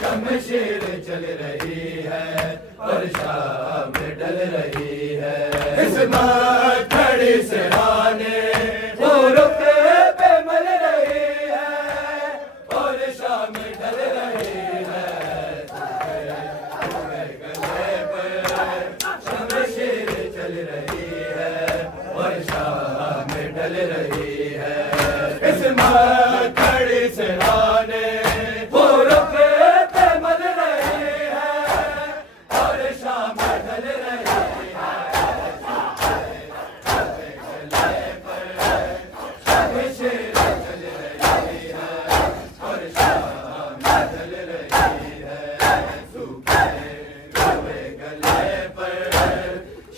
शमशीर चल रही है और शाम ढल रही है। इस खड़ी से राने वो रुख पे मल रही है और शाम ढल रही है। गले पर शमशीर चल रही है और शाम ढल रही है। इस खड़ी से राने वो रुख पे मल रही है और शाम ढल रही है। गले पर शमशीर चल रही है और शाम ढल रही है। सूखे हुए गले पर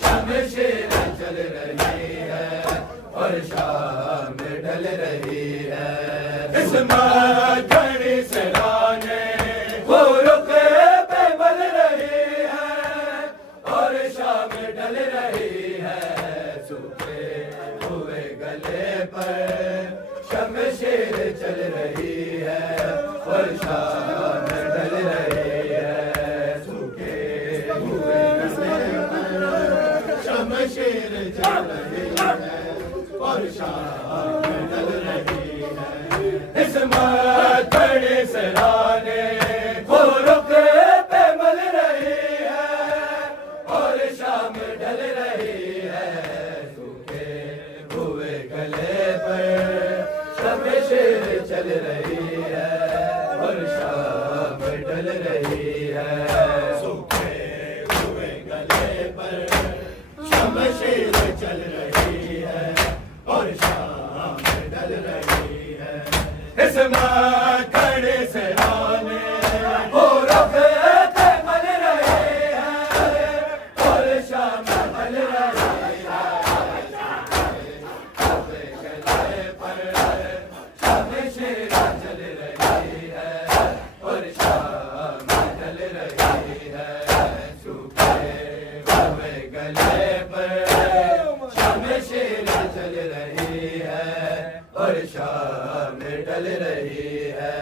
शमशीर चल रही है और शाम ढल रही है। इस घड़ी से राने वो रुख पे मल रही है और शाम ढल रही है। सूखे हुए गले पर शमशीर चल रही है और शाम ढल रही है। सूखे हुए गले पर शमशीर चल रही है और शाम ढल रही है। इस खड़ी से राने वो रुख पे मल रही है और शाम ढल रही है। सूखे हुए गले पर शमशीर चल रही है और शाम ढल रही है। सूखे हुए गले पर शमशीर चल रही है और शाम ढल रही है। इस खड़ी से राने वो रुख पे मल रही है और शाम ढल रही है। गले पर शमशीर चल रही है और शाम ढल रही है। सूखे हुए गले पर शमशीर चल रही है और शाम ढल रही है।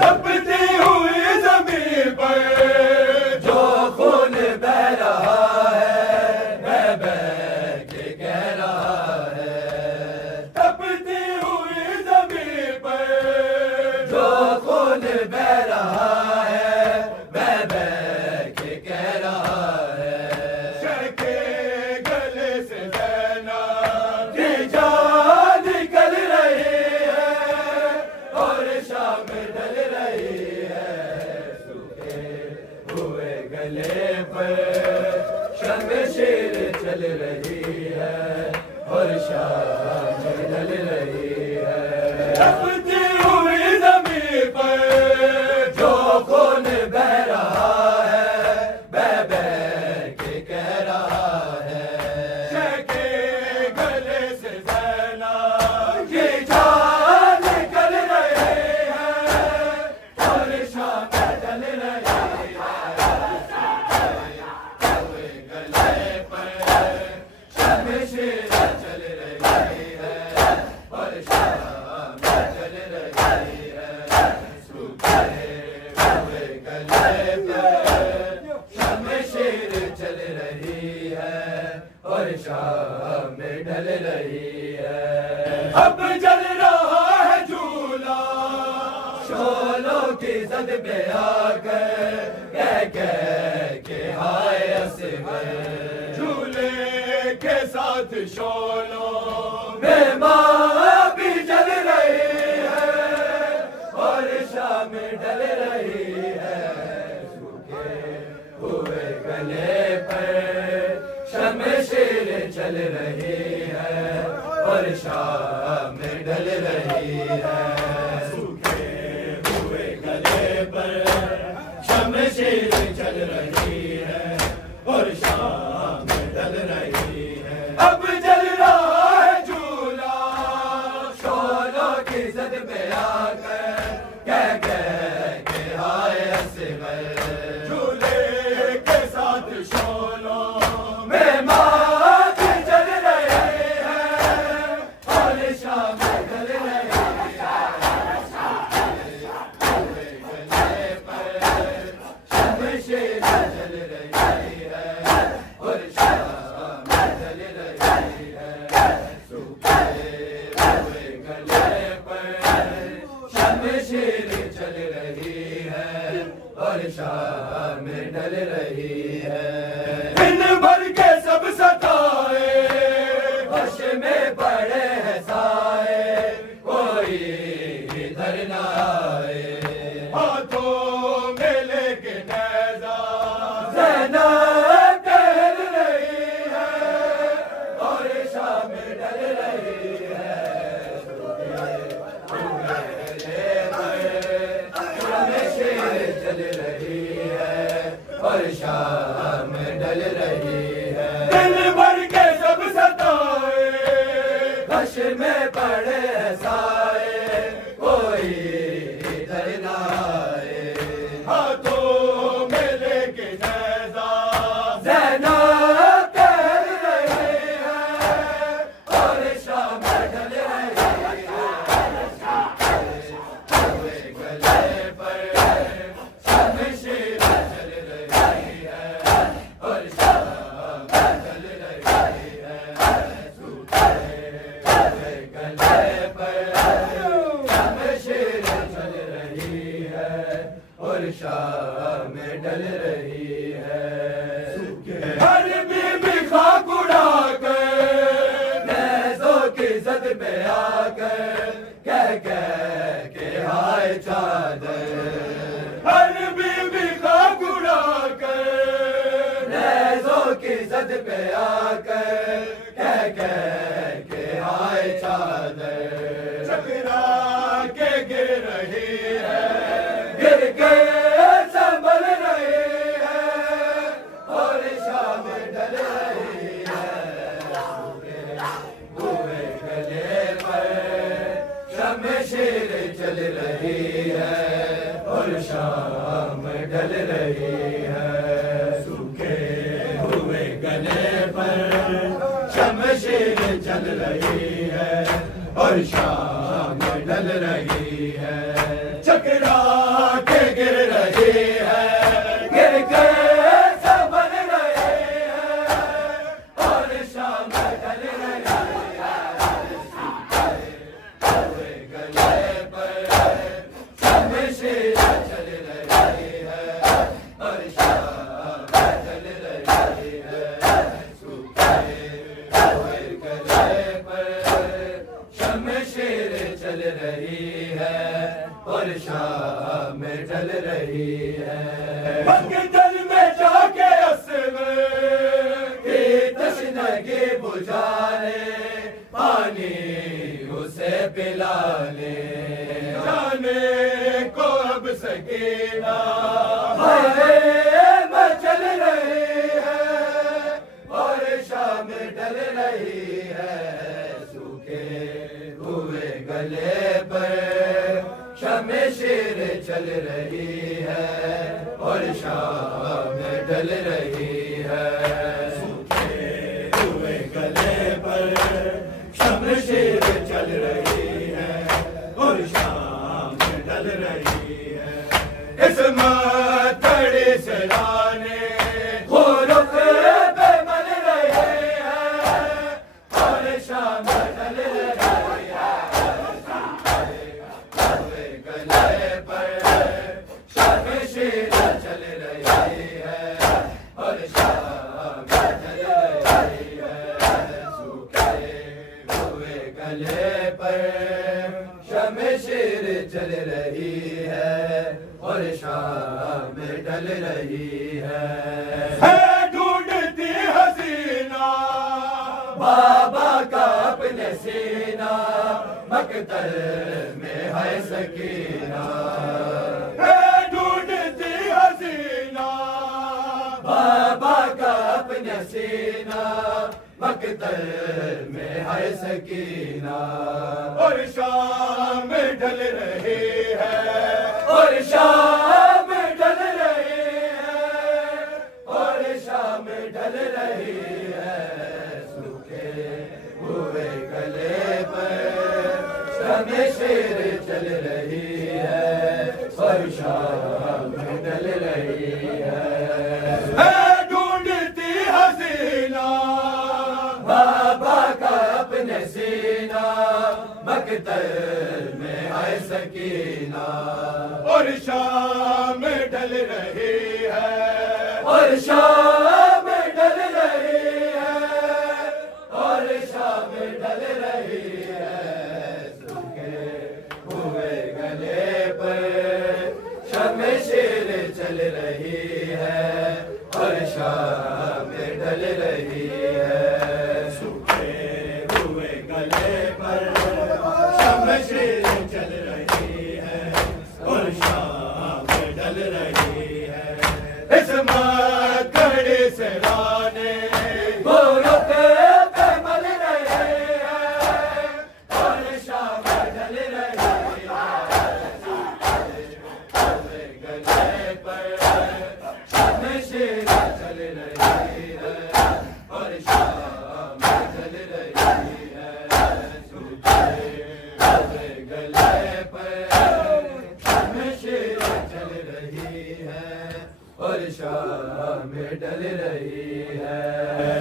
तपती हुई ज़मीन पर जो खून बह रहा है बह बह के कह रहा है। तपती हुई ज़मीन पर जो खून बह रहा है बह बह के कह रहा है। शके गले से ज़ैना की जान निकल रही है और शाम ढल रही है। सूखे हुए गले पर शमशीर चल रही है और शाम ढल रही है। तपती हुई ज़मीन पर जो खून बह रहा है बह बह के कह रहा है। शके गले से ज़ैना की जान निकल रही है और शाम ढल रही है। गले पर शमशीर चल रही है और शाम ढल रही है। सूखे हुए गले पर शमशीर चल रही है और शाम ढल रही है। अब जल रहा है झूला शोलों की जद पे आकर कह के हाय असगर। झूले के साथ शोलों में माँ भी जल रही है और शाम ढल रही है। सूखे हुए गले पर शमशीर चल रही है और शाम ढल रही है। सूखे हुए गले पर शमशीर चल रही है और शाम ढल रही है। अब जल रहा और शाम ढल रही है। दिन भर के सब सताए होश में पड़े हैं साए, कोई इधर न आए। हाथों में लेके नेज़ा ज़ैनब टहल रही है और शाम ढल रही है। चल रही है और शाम ढल रही है। दिन भर के सब सताए हश में पड़े साए, कोई इधर न आए। हाथों में लेके नेज़ा ज़ैनब टहल रही है और शाम ढल रही है। गले पर शमशीर चल रही है और शाम ढल रही है। गले पर शमशीर चल रही है और शाम ढल रही है। हर बीबी खाक उड़ाकर नेज़ों की ज़द पे आकर कह के हाय चादर। हर बीबी खाक उड़ाकर नेज़ों की ज़द पे आकर कह के हाय चादर। चकरा के गिर रही है, गिर के संभल रही है और शाम ढल रही है। हुए गले पर शमशीर चल रही है और शाम ढल रही है। सूखे हुए गले पर शमशीर चल रही है और शाम ढल रही है। चकरा के गिर रही है, गिर के संभल रही है और शाम ढल रही है। गले पर शमशीर चल रही है और शाम ढल रही है। सूखे हुए गले पर शमशीर चल रही है और शाम ढल रही है। मंगल में जाके असवर की तशनगी बुझाने, पानी उसे पिलाने जाने को अब सकीना मचल रही है और शाम ढल रही है। सूखे हुए गले पर शमशीर चल रही है और शाम ढल रही है। सूखे हुए गले पर शमशीर चल रही है और शाम ढल रही है। इस मातड़ी से लाने खुरुख पे मल रही है और शाम ढल रही है। गले पर शमशीर चल रही है और शाम ढल रही है। सूखे हुए गले पर शमशीर चल रही है और शाम ढल रही है। ढूंढती हसीना बाबा का अपने सीना, मकतल में है सकीना। ढूंढती हसीना बाबा का अपने सीना, मकतल में है सकीना। और शाम ढल रही है और शाम ढल रही है और शाम ढल रही है। सूखे हुए गले पर शमशीर चल रही है और शाम ढल रही है। ढूंढती हसीना बाबा का अपने सीना, मकतल में है सकीना। और शाम ढल ढल रही है और शाम ढल रही है और शाम ढल रही है सूखे हुए गले पर शमशीर चल रही है और शाम ढल रही है सूखे हुए गले पर शमशीर चल रही है और शाम ढल रही है इस मकड़ी से राने गोरों पे मल रहे हैं और शाम ढल रही है गले पर शमशीर चल रही है और शाम ढल रही है सूखे गले पर शमशीर चल रही है और शाम ढल रही है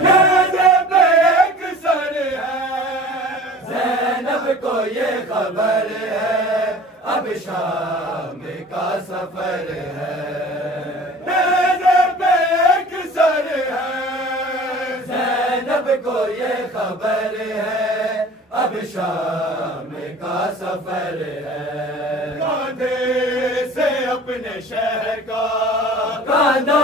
ज़ैनब एक सर है ज़ैनब को ये खबर है अब शाम का सफर है ज़ैनब एक सर है ज़ैनब को ये खबर है अब शाम का सफर है कांधे से अपने शहर का कांधा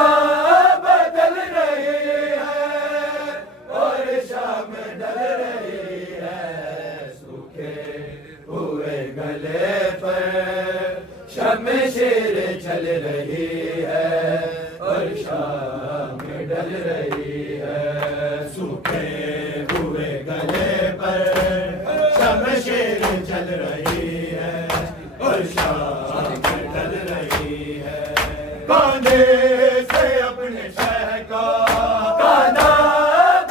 बदल रही है और शाम ढल रही है सूखे हुए गले पर शमशीर चल रही है और शाम ढल रही है सूखे हुए गले पर शमशीर चल रही है और शाम ढल रही है कांधे से अपने शहर का कांधा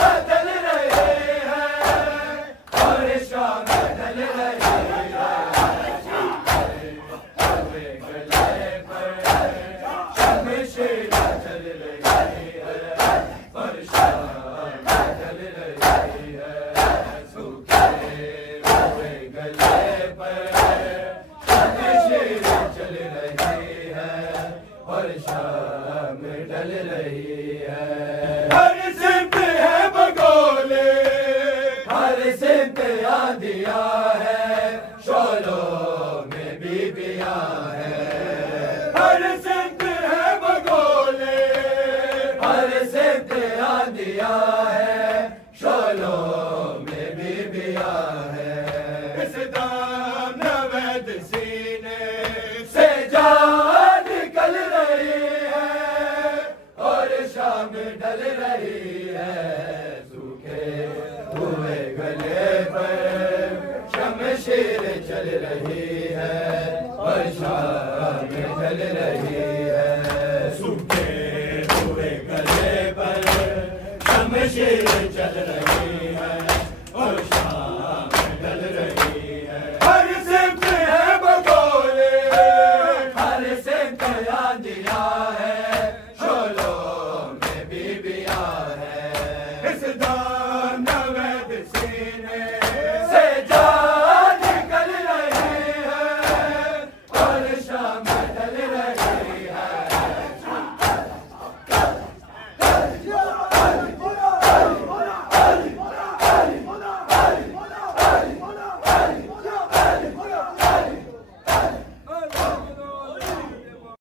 बदल रहे हैं और शाम ढल रही है गले पर शमशीर चल रही है और शाम ढल रही है सूखे हुए गले पर शमशीर चल रही है और शाम ढल रही है हर सिमत है बगोले हर सिमत आंधिया है शोलों में बीबिया है हर सिमत है बगोले हर सिमत आंधिया है शोलों में बीबिया है इस दाम नवैद सीने से जान निकल रही है और शाम ढल रही है सूखे हुए गले पर शमशीर चल रही है और शाम ढल रही है सूखे हुए गले पर शमशीर